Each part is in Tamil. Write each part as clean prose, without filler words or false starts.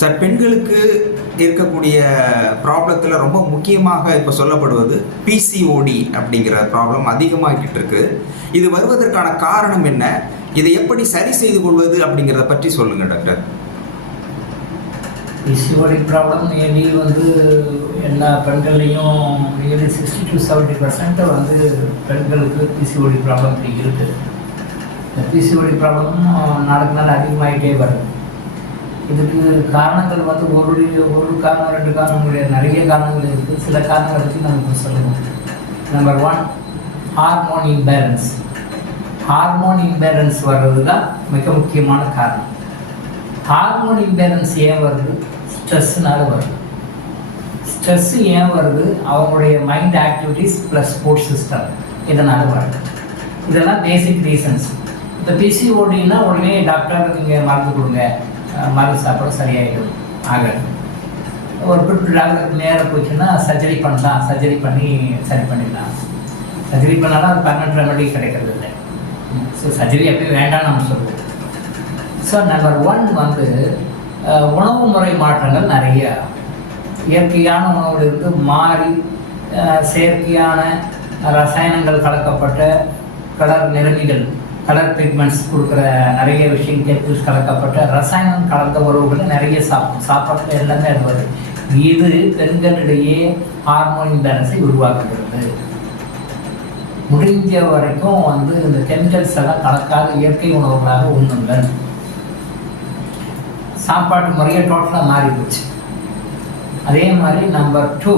சார், பெண்களுக்கு இருக்கக்கூடிய ப்ராப்ளத்தில் ரொம்ப முக்கியமாக இப்போ சொல்லப்படுவது பிசிஓடி அப்படிங்கிற ப்ராப்ளம் அதிகமாகிட்டு இருக்கு. இது வருவதற்கான காரணம் என்ன, இதை எப்படி சரி செய்து கொள்வது அப்படிங்கிறத பற்றி சொல்லுங்கள் டாக்டர். பிசிஓடி ப்ராப்ளம் நியர்லி எல்லா பெண்கள்லையும் நியர்லி 60 to 70% பெண்களுக்கு பிசிஓடி ப்ராப்ளம் இருக்குது. இந்த பிசிஓடி ப்ராப்ளம் நாளுக்கு நாள் அதிகமாகிட்டே வருது. இதுக்கு காரணங்கள் ஒரு காரணம் 2 காரணம் கிடையாது, நிறைய காரணங்கள் இருக்குது. சில காரணங்களை பற்றி நம்ம சொல்லுவோம். Number 1, hormone imbalance. Hormone imbalance வர்றது தான் மிக முக்கியமான காரணம். ஹார்மோன் இம்பேலன்ஸ் ஏன் வருது? ஸ்ட்ரெஸ்ஸுனால வருது. ஸ்ட்ரெஸ்ஸு ஏன் வருது? அவங்களுடைய mind activities plus sports system இதனால் வருது. இதெல்லாம் பேசிக் ரீசன்ஸ். இப்போ பிசிஓடின்னா உடனே டாக்டர் நீங்கள் மருந்து கொடுங்க, மருந்து சாப்பிட சரியாயிடும் ஆகாது. ஒரு குறிப்பிட்ட டாக்டருக்கு நேரம் போச்சுன்னா சர்ஜரி பண்ணலாம், சர்ஜரி பண்ணி சரி பண்ணிடலாம். சர்ஜரி பண்ணாலும் அது பர்மனெண்ட் ரெமெடி கிடைக்கிறது இல்லை. ஸோ சர்ஜரி எப்பயும் வேண்டாம்னு நம்ம சொல்லுவோம். ஸோ நம்பர் 1 உணவு முறை மாற்றங்கள் நிறைய. இயற்கையான உணவுலேருந்து மாறி செயற்கையான ரசாயனங்கள் கலக்கப்பட்ட கலர் நிறமிகள், கலர் ட்ரீட்மெண்ட்ஸ் கொடுக்குற நிறைய விஷயம், கெமிக்கல்ஸ் கலக்கப்பட்ட ரசாயனம் கலந்த உறவுகளை நிறைய சாப்பாட்டில் எல்லாமே அது வருது. இது பெண்களிடையே ஹார்மோன் இம்பேலன்ஸை உருவாக்குகிறது. முடிஞ்ச வரைக்கும் இந்த கெமிக்கல்ஸ் எல்லாம் கலக்காத இயற்கை உணவுகளாக உண்ணுங்கள். சாப்பாட்டு முறையை டோட்டலாக மாறி போச்சு. அதே மாதிரி நம்பர் 2,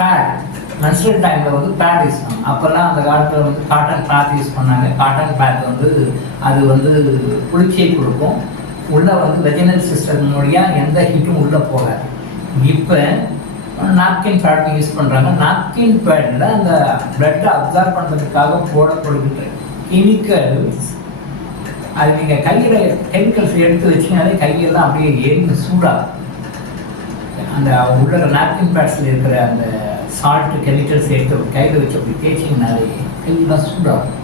பேட். மென்ஸ்ட்ரல் டைமில் பேட் யூஸ் பண்ணாங்க. அப்போல்லாம் அந்த காலத்தில் காட்டன் கிளாத் யூஸ் பண்ணாங்க. காட்டன் கிளாத் அது குளிர்ச்சியை கொடுக்கும். உள்ளே வெஜினல் சிஸ்டம் மூலியாக எந்த ஹீட்டும் உள்ளே போகாது. இப்போ நாப்கின் பேட் யூஸ் பண்ணுறாங்க. நாப்கின் பேடில் அந்த பிளட்டை அப்சார்ப் பண்ணுறதுக்காக போடப்படுகின்ற கெமிக்கல்ஸ், அது நீங்கள் கையில் கெமிக்கல்ஸ் எடுத்து வச்சிங்கனாலே கையெல்லாம் அப்படியே எரிந்து சூடாகும். அந்த உள்ள நாப்கின் பேட்ஸில் இருக்கிற அந்த சால்ட்டு கெமிக்கல்ஸ் எடுத்து கையில் வச்சு அப்படி தேய்ச்சிங்கனாலே கையெல்லாம் சூடாகும்.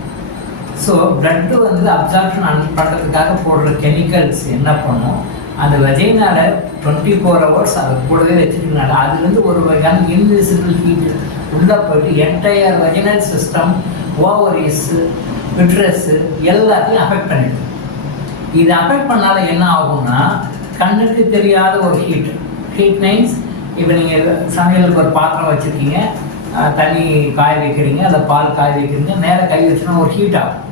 ஸோ பிளட்டு அப்சார்ப்ஷன் பண்ணுறதுக்காக போடுற கெமிக்கல்ஸ் என்ன பண்ணும், அந்த வெஜைனால 24 hours அது கூடவே வச்சுருக்கனால அதுலேருந்து ஒரு வகையான இன்விசிபிள் ஹீட் உள்ளே போயிட்டு என்டையர் வெஜினல் சிஸ்டம், ஓவரிஸு, விட்ரஸு எல்லாத்தையும் அஃபெக்ட் பண்ணிடுது. இது அஃபெக்ட் பண்ணால என்ன ஆகும்னா, கண்ணுக்கு தெரியாத ஒரு ஹீட் மீன்ஸ், இப்போ நீங்கள் சமையலுக்கு ஒரு பாத்திரம் வச்சுருக்கீங்க, தண்ணி காய வைக்கிறீங்க, அதை பால் காய வைக்கிறீங்க, மேலே கை வச்சுன்னா ஒரு ஹீட் ஆகும்.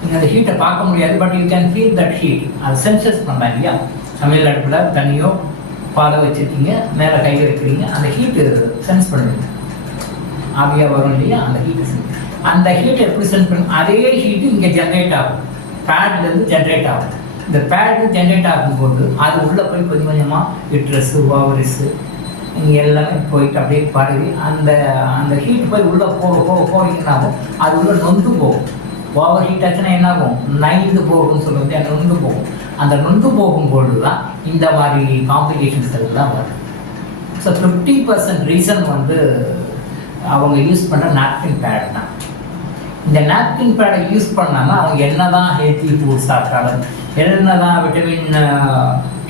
நீங்கள் அந்த ஹீட்டை பார்க்க முடியாது, but you can feel that heat. அது சென்சஸ் பண்ணலாம் இல்லையா? சமையல் அடுப்பில் தண்ணியோ பாலை வச்சுருக்கீங்க, மேலே கை வைக்கிறீங்க, அந்த ஹீட்டு சென்ஸ் பண்ணுவீங்க. ஆவியாக வரும் இல்லையா? அந்த ஹீட்டு அந்த ஹீட்டை எப்படி சென்ஸ் பண்ணும்? அதே ஹீட்டு இங்கே ஜென்ரேட் ஆகும், பேட்லேருந்து ஜென்ரேட் ஆகும். இந்த பேடு ஜென்ரேட் ஆகும்போது அது உள்ளே போய் கொஞ்சம் கொஞ்சமாக விட்ரஸு, ஓவரிஸு இங்கே எல்லாமே போயிட்டு அப்படியே பரவி அந்த ஹீட் போய் உள்ளே போக என்னாகும், அது உள்ளே நொந்து போகும். ஓவர் ஹீட் ஆச்சுன்னா என்னாகும், நைந்து போகும்னு சொல்லுவது, நொந்து போகும். அந்த நொந்து போகும்பொழுது தான் இந்த மாதிரி காம்ப்ளிகேஷன்ஸ் எல்லாம் வரும். ஸோ 50% ரீசன் அவங்க யூஸ் பண்ணுற நாப்கின் பேட் தான். இந்த நாப்கின் பேடை யூஸ் பண்ணாமல் அவங்க என்ன தான் ஹெல்த்தி ஃபுட் சாப்பிட்டாலும், என்ன தான் விட்டமின்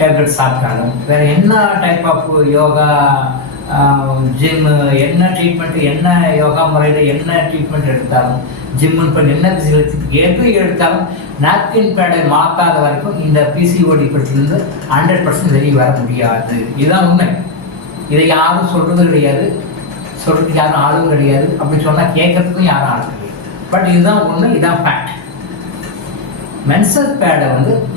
டேப்லெட் சாப்பிட்டாலும், வேறு என்ன டைப் ஆஃப் யோகா, ஜிம்மு, என்ன ட்ரீட்மெண்ட்டு, என்ன யோகா முறையில் என்ன ட்ரீட்மெண்ட் எடுத்தாலும், ஜிம்முன்னு பண்ணி என்ன பிசிக்கல் எது எடுத்தாலும் நாப்கின் பேடை மாற்றாத வரைக்கும் இந்த பிசிஓடி பிரச்சனை 100% வெளியே வர முடியாது. இதுதான் உண்மை. இதை யாரும் சொல்கிறது கிடையாது, சொல்கிறதுக்கு யாரும் ஆளும் கிடையாது. அப்படி சொன்னால் கேட்கறதுக்கும் யாரும் ஆளும் கிடையாது. பட் இதுதான் உண்மை, இதுதான் ஃபேக்ட். மென்சல் பேடை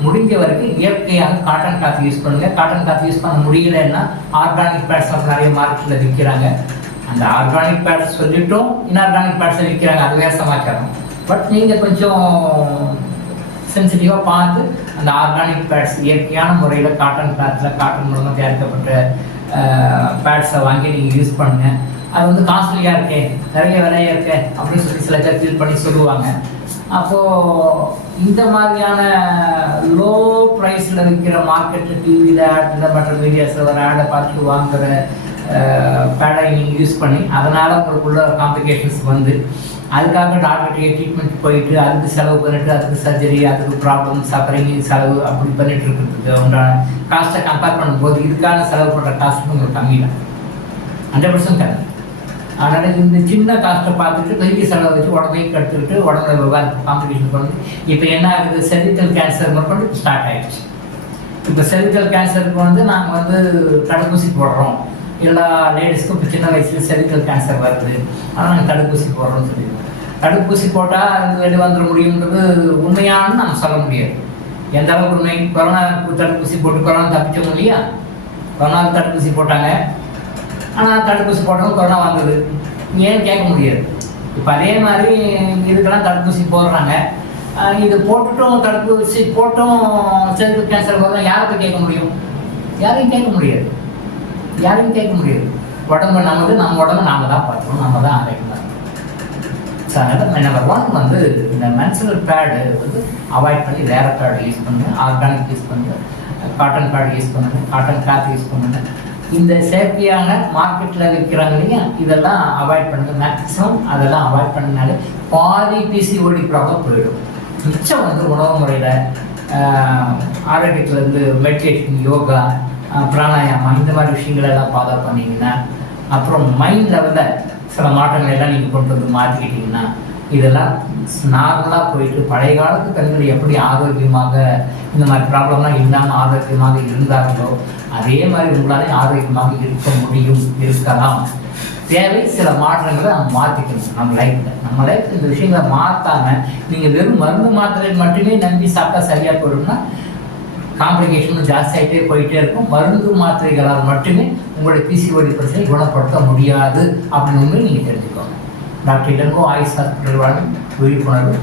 முடிஞ்ச வரைக்கும் இயற்கையாக காட்டன் கிளாத் யூஸ் பண்ணுங்கள். காட்டன் கிளாத் யூஸ் பண்ண முடியலைன்னா ஆர்கானிக் பேட்ஸ் நிறைய மார்க்கெட்டில் விற்கிறாங்க. அந்த ஆர்கானிக் பேட்ஸ் சொல்லிட்டும் இன்ஆர்கானிக் பேட்ஸை விற்கிறாங்க, அது வேறு சமாச்சாரம். பட் நீங்கள் கொஞ்சம் சென்சிட்டிவாக பார்த்து அந்த ஆர்கானிக் பேட்ஸ் இயற்கையான முறையில் காட்டன் கிளாத்தில் காட்டன் மூலமாக தயாரிக்கப்பட்ட பேட்ஸை வாங்கி நீங்கள் யூஸ் பண்ணுங்கள். அது காஸ்ட்லியாக இருக்கே, நிறைய விலையாக இருக்கே அப்படின்னு சொல்லி சில பேர் ஃபீல் பண்ணி சொல்லுவாங்க. அப்போது இந்த மாதிரியான லோ ப்ரைஸில் விற்கிற மார்க்கெட்டில் டிவியில் ஆட், இல்லை மற்ற மீடியாஸில் ஒரு ஆடை பார்த்து வாங்குகிற பேடை நீங்கள் யூஸ் பண்ணி அதனால் உங்களுக்குள்ள காம்ப்ளிகேஷன்ஸ் அதுக்காக டாக்டர்கிட்ட ட்ரீட்மெண்ட் போயிட்டு அதுக்கு செலவு பண்ணிட்டு அதுக்கு சர்ஜரி அதுக்கு ப்ராப்ளம் சஃபரிங் செலவு அப்படி பண்ணிட்டு இருக்கிறதுக்கு உண்டான காஸ்ட்டை கம்பேர் பண்ணும்போது இதுக்கான செலவு பண்ணுற காஸ்ட் உங்களுக்கு கம்மி தான், 100% கம்மி. அதனால் இந்த சின்ன காஸ்ட்டை பார்த்துட்டு பெரிய செலவை வச்சு உடம்பையும் கற்றுக்கிட்டு உடம்புல வெவ்வேறு காம்படிஷன் பண்ணி இப்போ என்ன ஆகுது, செரிக்கல் கேன்சர் மட்டும் ஸ்டார்ட் ஆகிடுச்சு. இப்போ செரிக்கல் கேன்சருக்கு வந்து நாங்கள் வந்து தடுப்பூசி போடுறோம், எல்லா லேடிஸ்க்கும் இப்போ சின்ன வயசுல செரிக்கல் கேன்சர் வருது, ஆனால் நாங்கள் தடுப்பூசி போடுறோம்னு சொல்லிடுவோம். தடுப்பூசி போட்டால் வெளியே வந்துட முடியுன்றது உண்மையானு நம்ம சொல்ல முடியாது. எந்த அளவுக்கு உண்மை? கொரோனாவுக்கு தடுப்பூசி போட்டு கொரோனா தப்பிச்சோம் இல்லையா, கொரோனாவுக்கு தடுப்பூசி போட்டாங்க, ஆனால் தடுப்பூசி போட்டவங்க கொரோனா வந்தது, ஏன்னு கேட்க முடியாது. இப்போ அதே மாதிரி இதுக்கெல்லாம் தடுப்பூசி போடுறாங்க, இது போட்டுட்டும் தடுப்பூசி போட்டும் செரிக்கல் கேன்சர் வரும், யாரை போய் கேட்க முடியும்? யாரையும் கேட்க முடியாது, யாரையும் கேட்க முடியாது. உடம்பு நமது, நம்ம உடம்பு நாம தான் பார்த்துக்கணும், நம்ம தான் ஆரோக்கியமாக இருக்கணும். ஸோ அதனால் நம்பர் 1 வந்து இந்த மென்சுரல் பேடு வந்து அவாய்ட் பண்ணி வேறு பேடு யூஸ் பண்ணுங்கள், ஆர்கானிக் யூஸ் பண்ணுங்கள், காட்டன் பேடு யூஸ் பண்ணுங்கள், காட்டன் கிளாத் யூஸ் பண்ணுங்கள். இந்த செயற்கையான மார்க்கெட்டில் விற்கிறாங்க இல்லையா, இதெல்லாம் அவாய்ட் பண்ணுங்கள். மேக்ஸிமம் அதெல்லாம் அவாய்ட் பண்ணினாலே பாதி பிசிஓடி ப்ராப்ளம் போயிடும். மிச்சம் வந்து உணவு முறையில் ஆரோக்கியத்தில் வந்து மெடிடேஷன், யோகா, பிராணாயாமா இந்த மாதிரி விஷயங்கள் எல்லாம் ஃபாலோ பண்ணிங்கன்னா, அப்புறம் மைண்ட் லெவலில் சில மாற்றங்கள் எல்லாம் நீங்கள் கொண்டு வந்து மாற்றிக்கிட்டிங்கன்னா, இதெல்லாம் நார்மலாக போயிட்டு பழைய காலத்து பெண்கள் எப்படி ஆரோக்கியமாக இந்த மாதிரி ப்ராப்ளம்லாம் இல்லாமல் ஆரோக்கியமாக இருந்தார்களோ அதே மாதிரி உங்களாலே ஆரோக்கியமாக இருக்க முடியும், இருக்கலாம். தேவை சில மாற்றங்களை நம்ம மாற்றிக்கணும் நம்ம லைஃப்பில் இந்த விஷயங்களை மாற்றாமல் நீங்கள் வெறும் மருந்து மாத்திரை மட்டுமே நம்பி சாப்பிட்டா சரியாக போயிடும்னா காம்ப்ளிகேஷனும் ஜாஸ்தியாகிட்டே போயிட்டே இருக்கும். மருந்து மாத்திரைகளால் மட்டுமே உங்களுடைய பிசிஓடி பிரச்சனை குணப்படுத்த முடியாது அப்படின்னு நீங்கள் தெரிஞ்சுக்கோங்க. டாக்டர் இளங்கோ ஆயுஷ் ஹாஸ்பிட்டல் வழங்கும் விழிப்புணர்வு.